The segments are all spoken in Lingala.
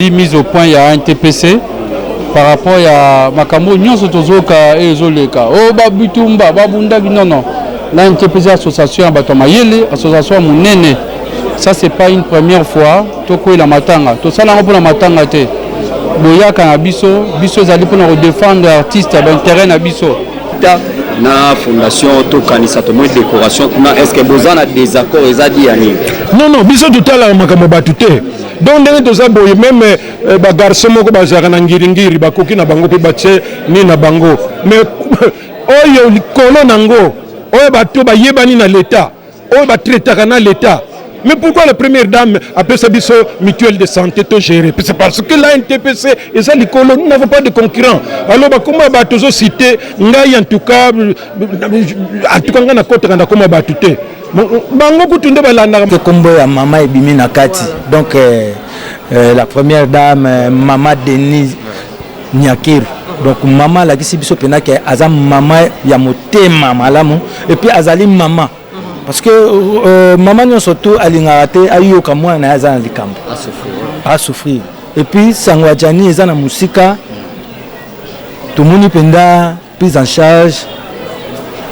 Mise au point, il y a un TPC par rapport à Makambo, Nyon Sotozoka et Zoleka. Oh, Babutumba, Babundagi, non. Là, un TPC association, Batomayele, association Mounene. Ça, c'est pas une première fois. Toko et la Matanga. Tout ça, là, on peut la Matanga. Boya Kanabiso, Biso Zali pour nous défendre l'artiste, l'intérêt Nabiso. Na fondation Tokanisa to moi décoration est-ce que vous avez des accords et non biso tout à l'heure makambo batute donc ndenge toza boye même ba garçon moko bazaka na ngiringiri bakoki na bango pe batie ni na bango mais oyo likolo nango oyo bato bayebani na l'état oyo batraitaka na l'état. Mais pourquoi la première dame appelle ça biso mutuelle de santé tout géré? C'est parce que là, NTPC et ça, nous n'avons pas de concurrents. Alors, comment va toujours citer, en tout cas, on a côté comment va tout le combo à Mama Ebimi Nakati. Donc, la première dame, Mama Denise Nyakir. Donc, Mama, la qui biso penake, Azam Mama Yamotema Malamu, et puis Azali Mama. Parce que maman surtout a eu comme moi à souffrir. Et puis Sangwadjani est dans la musique, tout le monde penda prise en charge.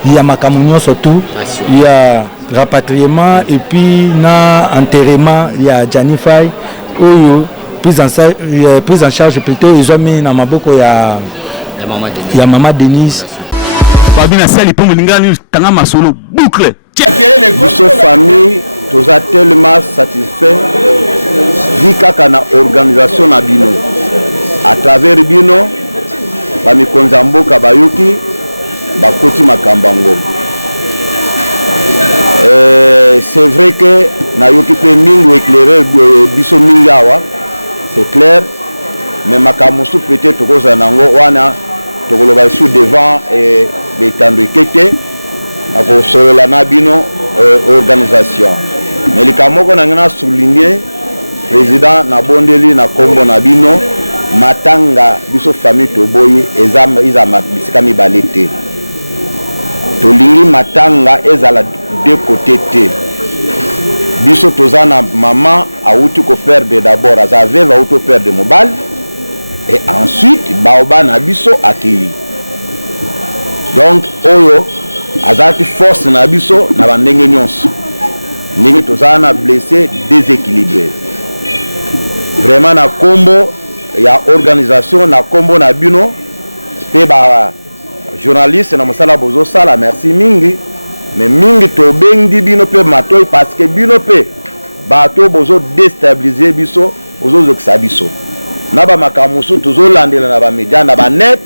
Il y a Makamounion surtout, il y a rapatriement et puis na enterrement il y a Janify. Prise en charge plutôt ils ont mis dans ma boucle il y a Maman Denise. Fabina Sali pour Mulingani tanga masolo boucle. Notre famille, nous sommes tellement satisfaits vu qu'il y a une organisation à Bino. À travers Bino, Bami Konzambo Kabayuki, Bakoti Makambango. C'est vrai que Nayoki peut mingo éclairer Biso Mingawa, c'est clair, mais Makamusu peut-être que Zanango, Wana, Tokoloba sous devant et Betandrikete. Sur la Nabino organisation. Mais les Kamoko n'a souligné, président Nabondeli na Kombo Nabino, Matanga, biso famille Toboyi, Ezam Izama Bisikami Balete. Tolingi Matanga ezala deux côtés. Biso Tozana maman a outu ko perdre d'abord, a veuve a outu perdre mobile, et ensuite Baoba Nabiso Akili. Donc, Oyo, Azati force na biso na bandenge nyonso ndenge tozana blessé déséquilibré vraiment na kombo ya organisation na kombo na bino pe ba journaliste na mosala bozo sala merci mingi mais mingi to bengi bino pe matoy parce que bino pe bato bozo déstabiliser biso bozo zokisa biso na ba makamusu tozo landela na ba média na ba net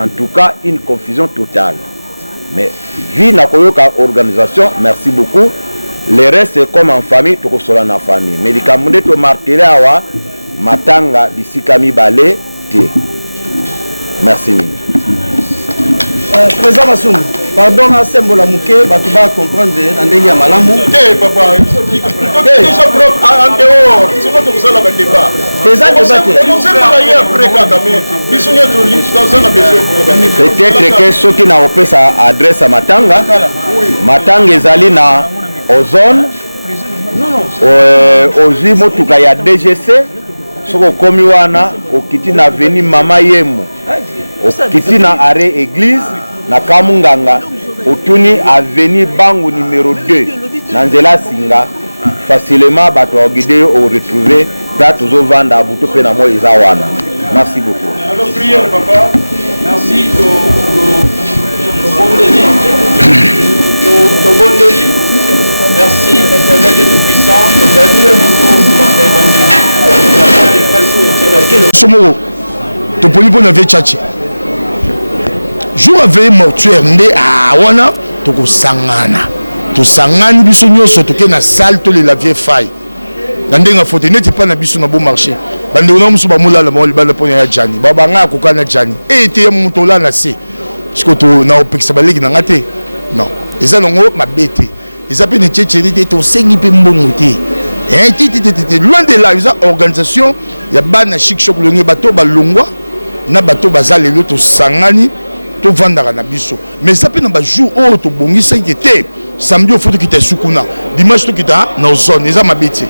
en tout cas une confusion totale. Mais vu la organisation, merci beaucoup. Le reste c'est comme en famille, tout cela en famille. Mais les Camerounais to martelé awa matanga d'ici Kami Balé té. Merci. Président Massoum, pardon à symbole mouké, tu vas comprendre dans malamu. Papa, déjà propre en dehors, sinon tu vas la débat. Peut-être que ceux qui n'ont pas sa adresse à Matanga, Matanga ezali na ozone, ozi motuka ya DGC, soko komi wana okiti na veni Mama Yemo, okiti na arrêt église na Kamunganga, otuni avenue Bangu numéro 2 na Nzela Singa, facilement bato guider au retrouver là toujours vendre à buto pe na mo izawana. Merci beaucoup. Alors prière papa. Merci merci de tout-puissant. Somo to poli pour na tchatchi. Jour avec mortuaire ndé a wana to ko sangana. To sangani biso nyoso to ke na salle to le lavier faille. Ndenga foto neti pa na biso na bon marché. Bande ona musu ba mulala mo libala pona ya Jani. Baba nga ko kana Jani. Et te mutola na se. Siko to na opekisa baleki na ngate. Non. Eza longo mabete. Eza pe ne tchétchéri te to sengi pe mbongo te. Loin de là, ils ont organisation, il y a ban chic shop le bateau balongwa, na bateau bazale to sangani, to vendre na biso. Mais ça peut na jour oh to bongi 5 été. Samedi au faut que tu dimanche to kita na zone, ils ont mabete.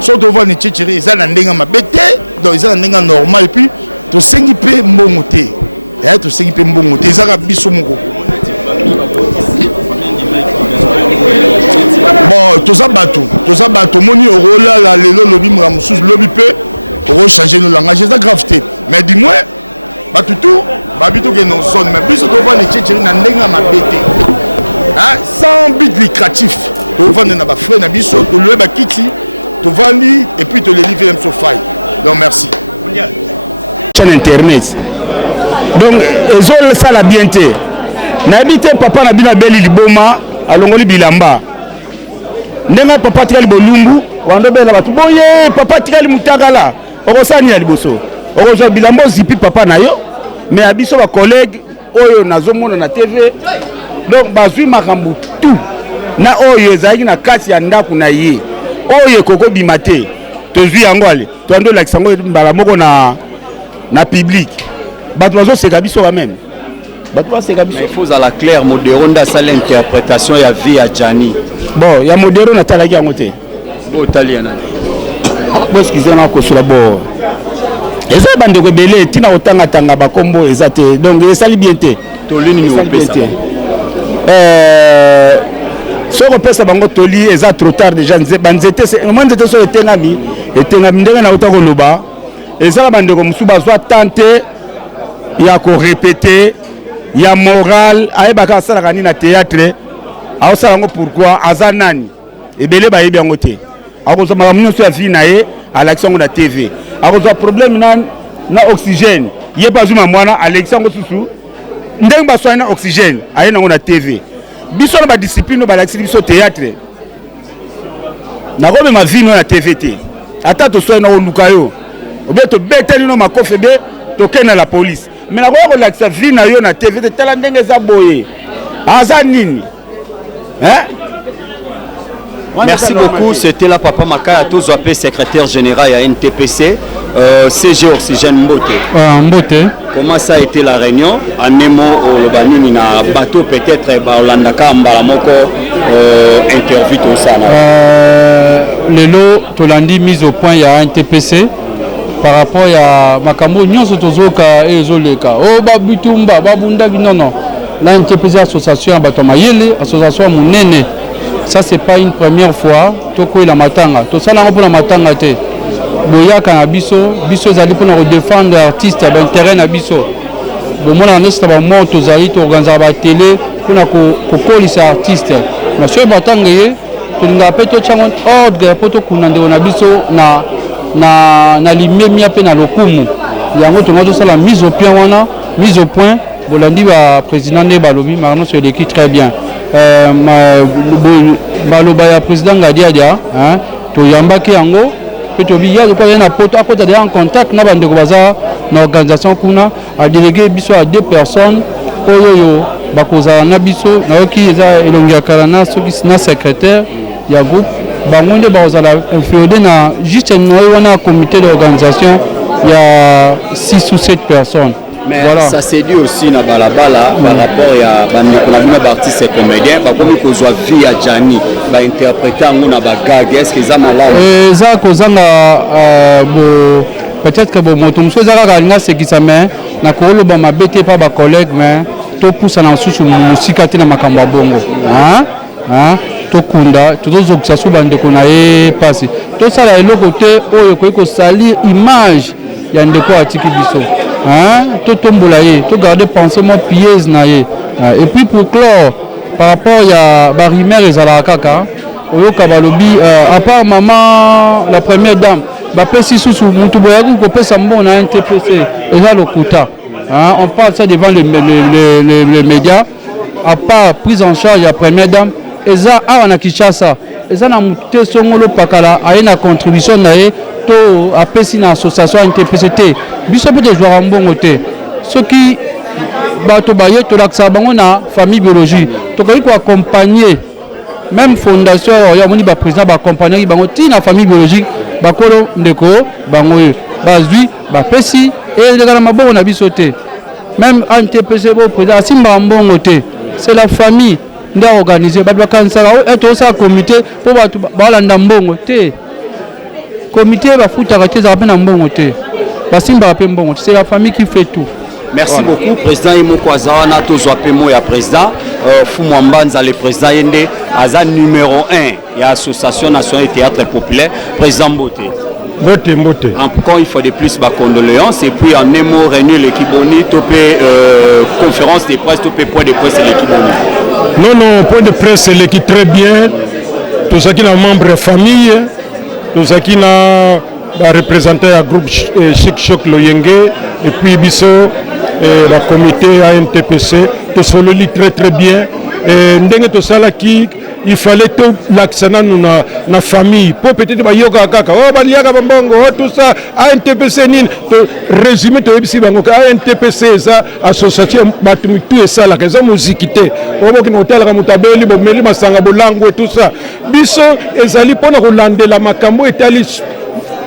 So devant ni tchétchéri, ils ont na ndenga mabete. donc ils ont un normal et puis to sengi pe mbongo te to sengi pe mbongo te ezaka biso moko bon toza bato moni orola la lelo lobi mo mususu lobi pe oro changer le langage c'est grave te mais du moins bato tout babito ke non sonne mais biso to va ne tchétchéri na ndenga mabete sans but lucratif to vendre na ba frère na biso to le ba kiti to vandi et puis to le livrer même sur faille donc merci chaîne internet donc ezol sala bien te na habité papa na bina beli liboma alongoli bilamba ndenga papa tikali bolumbu wando bela batu boye papa tikali mutakala okosani ya liboso okozo bilamba zipi papa na yo mais abiso ba collègue oyo nazomona na TV donc bazui makambu tout na oyo ezaki na kati ya ndaku na ye oyo koko bimate tozui yango ale toando la kisango mbala moko na public bato bazo seka biso quand même bato ba seka biso il faut à la claire modéro nda sala interprétation ya vie ya Jani bon ya modéro na talaki yango te bo italiana bo excusez na ko sula bo eza bande ko belé tina otanga tanga ba kombo eza te donc esali bien te tolini ni opesa soko pesa bango toli eza trop tard déjà banzete moi nzete so etengami ndenge na uta koloba eza bande ko musuba zwa tante ya ko répéter ya moral ayebaka sala kani na théâtre aho sala ngo pourquoi azanani ebele ba yebi yango te akozo makamnyo so ya vie na ye alaction na TV akozo problème na oxygène ye pas zuma mwana alaction ngo susu ndenge ba soina oxygène aye nango na TV biso na ba discipline ba alaction biso théâtre na ko ma vie na TV te ata to soina o lukayo obeto beteli no makofe be to kena la police mais na ko relaxa vie na yo na TV te tala ndenge za boye aza nini merci beaucoup, c'était la Papa Makaya Tozoapé, secrétaire général à NTPC, CG Oxygène Mbote. Mbote. Comment ça a été la réunion? En Nemo, le Banini na bateau peut-être, Olandaka, Mbalamoko, interview tout ça. Le lot, Tolandi mise au point, il y a NTPC. Par rapport à Makambo, nous sommes tous et Zoleka. Oh, Babutumba, Babunda, non. La NTPC association, Batomayele, association Mounene. Ça c'est pas une première fois toko la matanga to sala pour la matanga te boya kana biso zali pour nous défendre artiste d'intérêt na biso bo mona nesta ba moto zali to organiser ba télé pour na ko kolisa artiste na so matanga ye to nga pe to chango ordre pour to kunande na biso na limemia pe na lokumu yango to ngato sala mise au point bolandi ba président ne balobi marno sur l'équipe très bien baloba ya président Ngadiadia to yambaki yango pe to biya ko yana poto akota de en contact na bande ko baza na organisation kuna a délégué biso à 2 personnes oyo bakoza na biso na oki eza elongi akarana soki na secrétaire ya groupe bangonde baza la inféodé na juste na comité d'organisation il y a 6 ou 7 personnes. Mais voilà. Ça s'est dit aussi na balabala par rapport à la artiste et comédien comme que soit vie à Jani ba interpréter ngona ba gag est-ce que ça malade ça kozanga peut-être que bon moto muso za ka nga se ki sa mais na ko lo ba mabete pa ba collègue mais to poussa na susu musika te na makambo bongo to kunda to zo ka su bande ko na e passer to sala eloko te oyo ko salir image ya ndeko atiki biso tout tombola ye, tout garder pensement piège na ye. Et puis pour clore, par rapport à Barimer et Zalakaka, Oyo Kabalobi, à part maman, la première dame, Bapesi Soussou, Moutoboyagou, Kopé Sambo, on a un TPC, et là le Kouta. On parle ça devant les médias, à part prise en charge de la première dame, et ça, on a Kishasa, et ça, on a monté son molo Pakala, à une contribution na ye, to apesi na association NTPCT biso peut jouer en bon côté ce qui bato baye to laksa bango na famille biologie to ko accompagner même fondation ya moni ba président ba accompagner bango ti na famille biologique ba kolo ndeko bango bazui ba pesi et le gala mabongo na biso te même NTPC bo président simba mbongo te c'est la famille nda organiser ba kanisa et to ça comité pour ba landa mbongo te comité bafutaka te ezala mpe na mbongo te basimbaka mpe mbongo te c'est la famille qui fait tout. Merci beaucoup président Imoko Azawana tozwa pemo ya président Fumwamba Nzale président yende aza numéro 1 ya association nationale de théâtre populaire président Mbote. Mbote. Encore il faut de plus ba condoléances et puis en un mot réunir l'équipe Boni topé conférence de presse topé point de presse l'équipe Boni. Non, point de presse l'équipe très bien. Tout ça qui est membre de famille, tout ça qui est représenté à groupe Chic Choc Loyenge et puis Bisso le comité ANTPC tout ça le lit très bien et ndenge tout ça là qui il fallait tout l'accent na famille pour peut-être ba yoga kaka oh baliaka bambongo tout ça ANTPC nin to résumé to ebisi bango ANTPC ça association batu tout ça là kaza musique té obo kino hôtel ka mutabeli bo meli masanga bolango et tout ça biso ezali pona ko landela makambo etali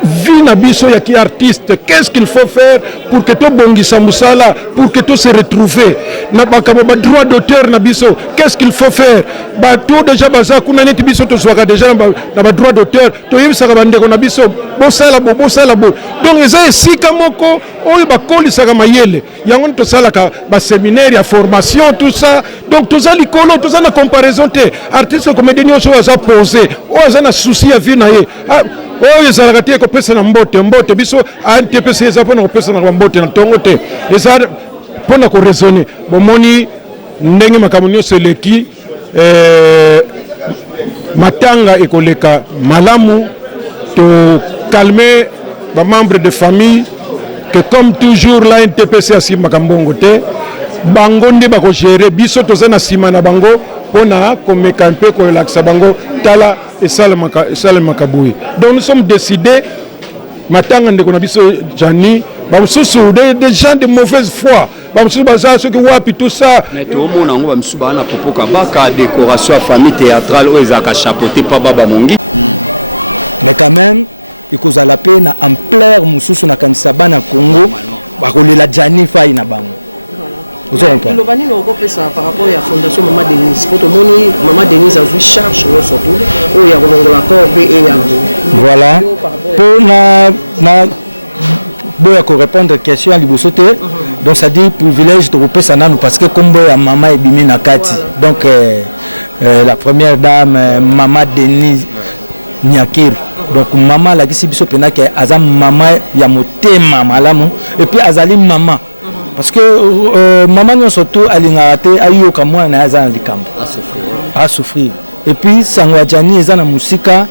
vie na biso ya ki artiste, qu'est-ce qu'il faut faire pour que to bongisa musala, pour que to se retrouver na bakabo ba droit d'auteur na biso, qu'est-ce qu'il faut faire ba tout déjà baza kuna neti biso to swaka déjà na ba droit d'auteur to yebisa ka bandeko na biso bo sala bo donc eza esika moko oyo ba kolisa ka mayele yango to sala ka ba séminaire ya formation tout ça donc to za likolo to za na comparaison te artiste comédien nyonso aza posé o aza na souci ya vie na ye oyo ezalaka te kopesa na mbote biso ANTPC eza mpona kopesa na mbote na ntongo te eza mpona koraisonne bomoni ndenge makambo nyonso eleki matanga ekoleka malamu to calmer bamembre de famille que comme toujours la ANTPC asimbaka mbongo te bango nde bakogere biso toza na nsima na bango mpona komeka mpe kolakisa bango tala esalemaka boye donc nous sommes décidés matanga ndeko na biso Jani bamosusu des gens de mauvaise foi bamosusu baza soki wapi tout ça mais toomona yango bamisusu baa na popoka baka décoration ya famille théâtrale oyo ezalaka chapeauté pa baba mongi mais quand même ekozala mpe na ampleur mosusu na kanisa bana Congo bakolela Jani Fai na bango. Vous avez pas. Le banni le ça par rapport à la fondation Maman Denise. Pour tout le monde, Maman Denise a vu charge surtout. Où il y a l'accord et voilà. Pour répondre à la question à l'Ibosote, donc ça dit privilège de repérer ça parce que comme maman est bimé na kati. Donc la première dame Maman Denise Nyakir. Donc maman la kisi biso pena ke azam maman ya motema malamu et puis azali maman. Parce que maman surtout alingate ayoka mwana na azana likambo a souffrir et puis sangwa Jani ezana musika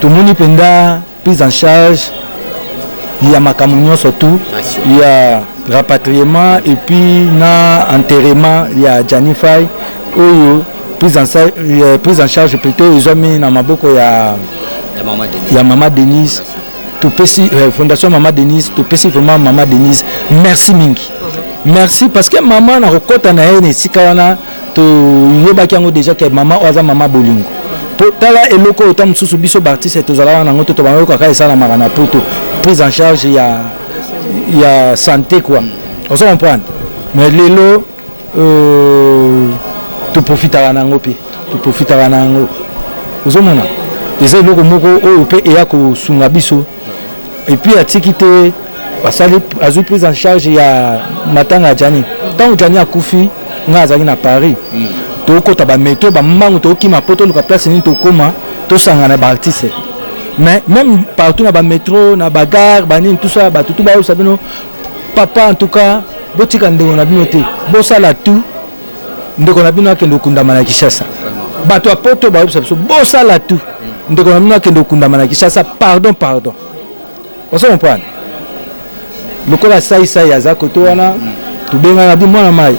tout moni penda prise en charge il y a makambo surtout il y a rapatriement et puis na enterrement il y a Jani Fai oyo prise en charge plutôt ils ont mis na maboko ya Maman Denise. Fondation Maman Denise, tout petit vraiment Maman Denise, merci mingi. Merci parce que maman na rekota na ene sikawana to yebaki yango déjà que maman oza maman bolingo. To tala eloko otam susu biso artiste to zala na ngoto to bango kaka esala makana poto prise en charge ya santé quoi. On se comprend. Mais lelo to profitera na ngopi, to profitera na ngo. Ozomona. Eza eloko moko oyo pe eya ko sunga biso. Et puis à Tikite, a prise en charge il y a Matanga Jani. Tant que Jani a Koufi, on a à Paris. Donc quand tu as métro, tu as poto, tu as place ni to koma, to sangana ba artiste. Mais même partout na ba métro, na ba gare, ba ni tout ça, ba tout ba o sabino. Papa en tout cas, botika ndeko na bino te. Bo sala tout. Ndeko na bino akendo kundama na Kinshasa. Ba to poto ba o sabino. Bo sala tout. Ndeko na bino akendo kundama na Kinshasa. Pardon. On se comprend. Le cas ça ya za koto wana tu benga na bimwa na mai.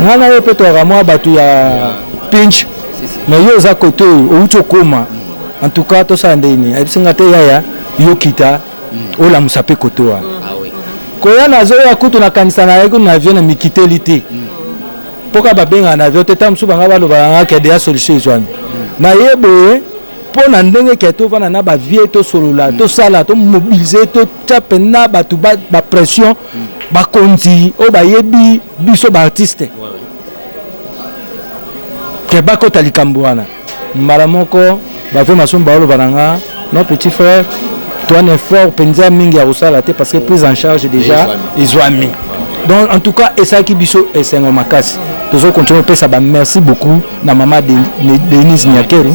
Ngana yo peto ramwa batu ya pinch. Mais yo za koto o uto koma. En tout cas to ça ndeni. Ebisinga te ya yo kita o la musape koto wa. Ah oui. Koya na zo ya kutu na kanisa na yeko na avion na mikitelité. Poka ba benga na avion te tamsu banga ba lo ba ka de solution izwani. Na yebo pour na ndenge ke to vana na ba vie to solola to sala to mobiliser to tapena ba tu ba pression ba konti o ba yebi biso ba artiste ke ba ko talikambuana mbala moko ba fe masomba lo bananga nos petits frères toi un effort penza mingi ya kosala te parce que prise en charge déjà ezwami donc en tout cas esalaki biso esengo makasi tozokontinue kopesa merci beaucoup na mama Denise Nyakeru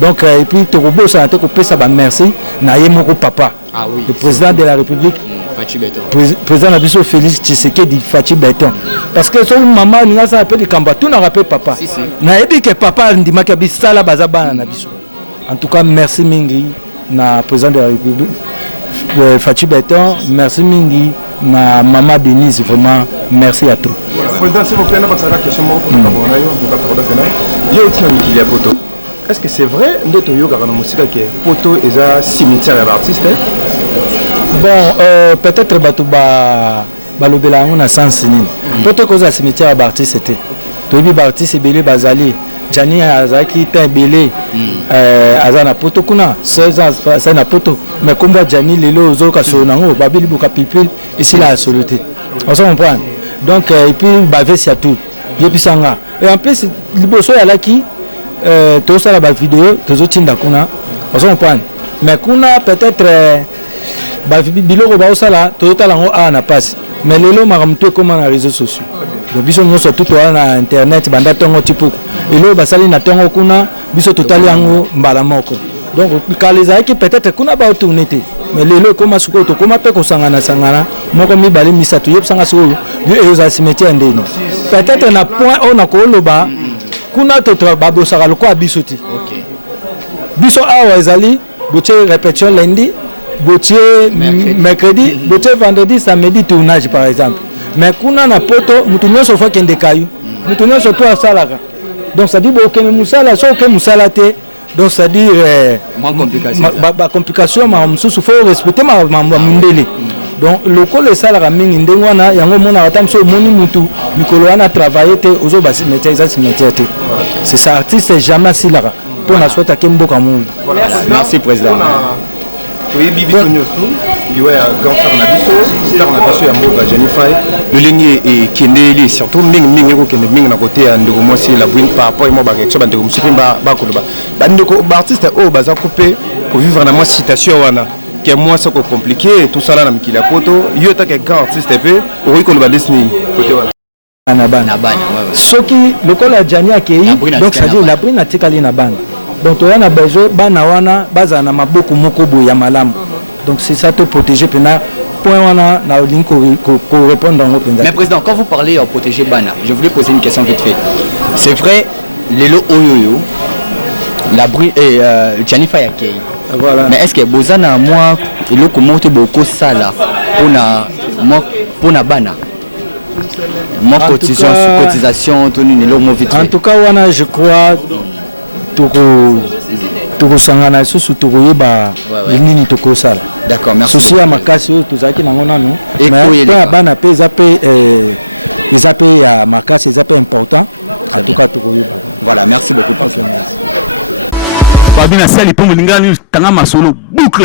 donc et puis tokobosana te kopesa merci na ye moko papa le président de la République président na biso Félix Tshisekedi Fachi Beton parce que so maman ninga ça appelle kamba tout na rappelle papa na yebi que papa ndimaka bisala bazabana na biso en tout cas merci mingi na président de la République Fachi Beton merci mingi na maman Denise vraiment merci à tous président s'il vous plaît na pasaka question moko na bona yo tout ka président yo tina mikili ya poto est-ce que c'est vrai ndoto yo kana musika ke poto eza cimetière ya artiste bon peut-être bato balobela yango na sens nini poto koza cimetière ya artiste te toyebi ba artiste ebele bazali Jani azaki ta ebele aza na poto kuna 16 ans ça na poto mais comme Jani lelo ozoka solo nango babili buka pipil ici la soluté on se comprend donc et puis bavesi à tout yepisanga et en plus liboso ya laki to sala ba vidéo tozotinda kuna on se comprend mais kuna peut-être biloko baosala tozotala yango awa na pasi mais lelo makamto ekoma na réseaux sociaux donc biso nyonso tout wana na internet banda ntongo tipuku eloko basali na ntongo kuna biso totali yango mbala moko donc kala ezalaki peut-être kuna baotourne te mais lelo ekoma sikoyo tokoma mpe kosangana moko mibale misato yebisanga sikoyo yo ezala cimetière ndeni peut-être na point oyo na kooloba kuna babosaka lokola biso te biso awa ezali botie répétition lundi botie mercredi botie vendredi samedi tournage par exemple mais kuna na poto mutu nyonso fo kende kayu mutu nyonso to asalaka donc ça dit bokene musala so ke musala te donc ça dit ba complication ma mususu faut respecter ma mundele donc lokolo esalaka mingi ndenge wana yango mona ata mso moni mutu mikolo wana travailler te ozo basi cimetière te c'est ça artiste jamais silaka pour na souhaita ke mboka mungu merci président toyebi biso nyonso liwa ya grand frère na biso star na biso ya mboka Jennifer lolenge ekendeli surtout mingi ekokende mingi na kote ya ndeko mwasi la brune par rapport mo bareaction bandeko mosusu mpe bakoloba bandeko baartiste oyo baza coupe kovivre na mwa citation wana ke mwasi oko compliqué tout ça là na mikili ya poto yo taka grand artiste mpe okoki koloba ndesi nini kote wana na bana soki lokola Jani akei donc ça dit la brune atikali na bana donc tu as besoin bana wana baza na maboko moko boya ya malamu donc c'est ça te protéger pena point wana na link ko répondre en open. Mais président, quand vous parlez en protéger bana, je voulais poser une question vite fait. C'est vrai lelo oyoyo la brune et Jennifer yakei. Voilà. Mais est-ce que bozana moi elo comment te boko sala pour na bana moi cotisation tout ni lo mo vite fait. En tout cas wana je crois tokosangana susu tokoyeba nini tokosala. D'accord, merci. Souci ya makasi oyo tozalaki nango nano mais ya bana mpe eza mpe ya makasi eza mpe important en tout cas tokoyeba. Voilà, merci beaucoup. Babina sali pongo lingani tanga masolo boucle.